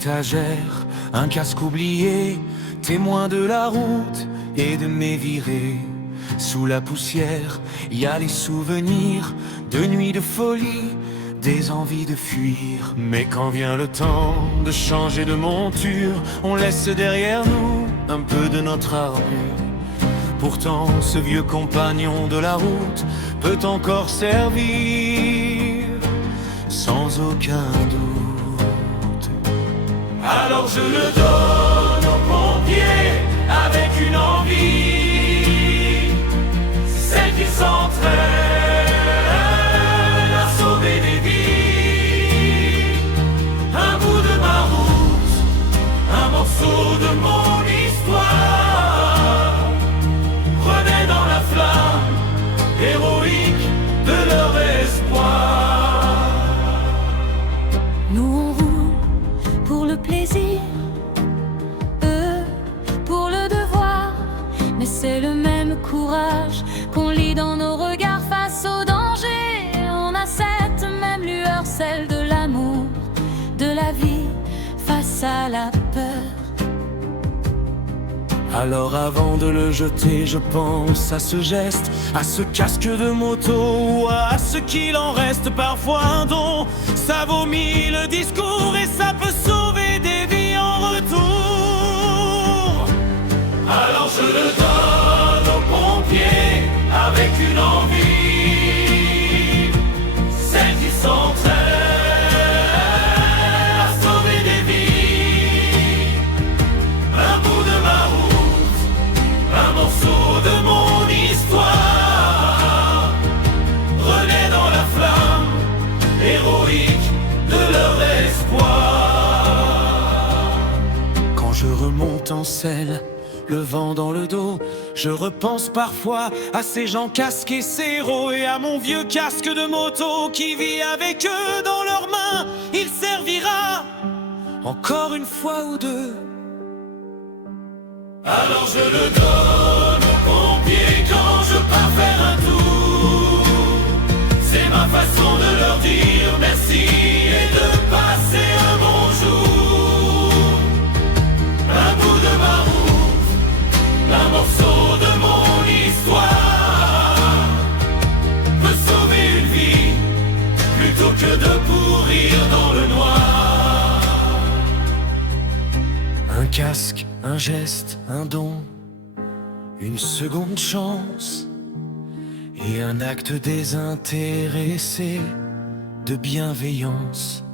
étagère, un casque oublié, témoin de la route et de mes virées. Sous la poussière, y a les souvenirs de nuits de folie, des envies de fuir. Mais quand vient le temps de changer de monture, on laisse derrière nous un peu de notre armure. Pourtant, ce vieux compagnon de la route peut encore servir sans aucun doute. Alors je le donne aux pompiers avec une envie, celle qui s'entraîne à sauver des vies. Un bout de ma route, un morceau de mon histoire, renaît dans la flamme héroïque de leur espoir. Nous on roule pour le plaisir, eux pour le devoir, mais c'est le même courage qu'on lit dans nos regards face au danger. On a cette même lueur, celle de l'amour, de la vie face à la peur. Alors avant de le jeter, je pense à ce geste, à ce casque de moto, ou à ce qu'il en reste parfois un don. Ça vaut mille discours et ça peut sauver des vies en retour. Alors je le donne aux pompiers avec une envie, celle qui s'entraîne à sauver des vies. Un bout de ma route, un morceau de mon histoire, renaît dans la flamme héroïque de leur espoir. Quand je remonte en selle, le vent dans le dos, je repense parfois à ces gens casqués, ces héros, et à mon vieux casque de moto qui vit avec eux dans leurs mains. Il servira encore une fois ou deux. Alors je le donne aux pompiers quand je pars faire un tour. C'est ma façon de leur dire merci et de passer un bonjour. Un bout de ma route, un morceau de mon histoire peut sauver une vie plutôt que de pourrir dans le noir. Un casque, un geste, un don, une seconde chance et un acte désintéressé de bienveillance.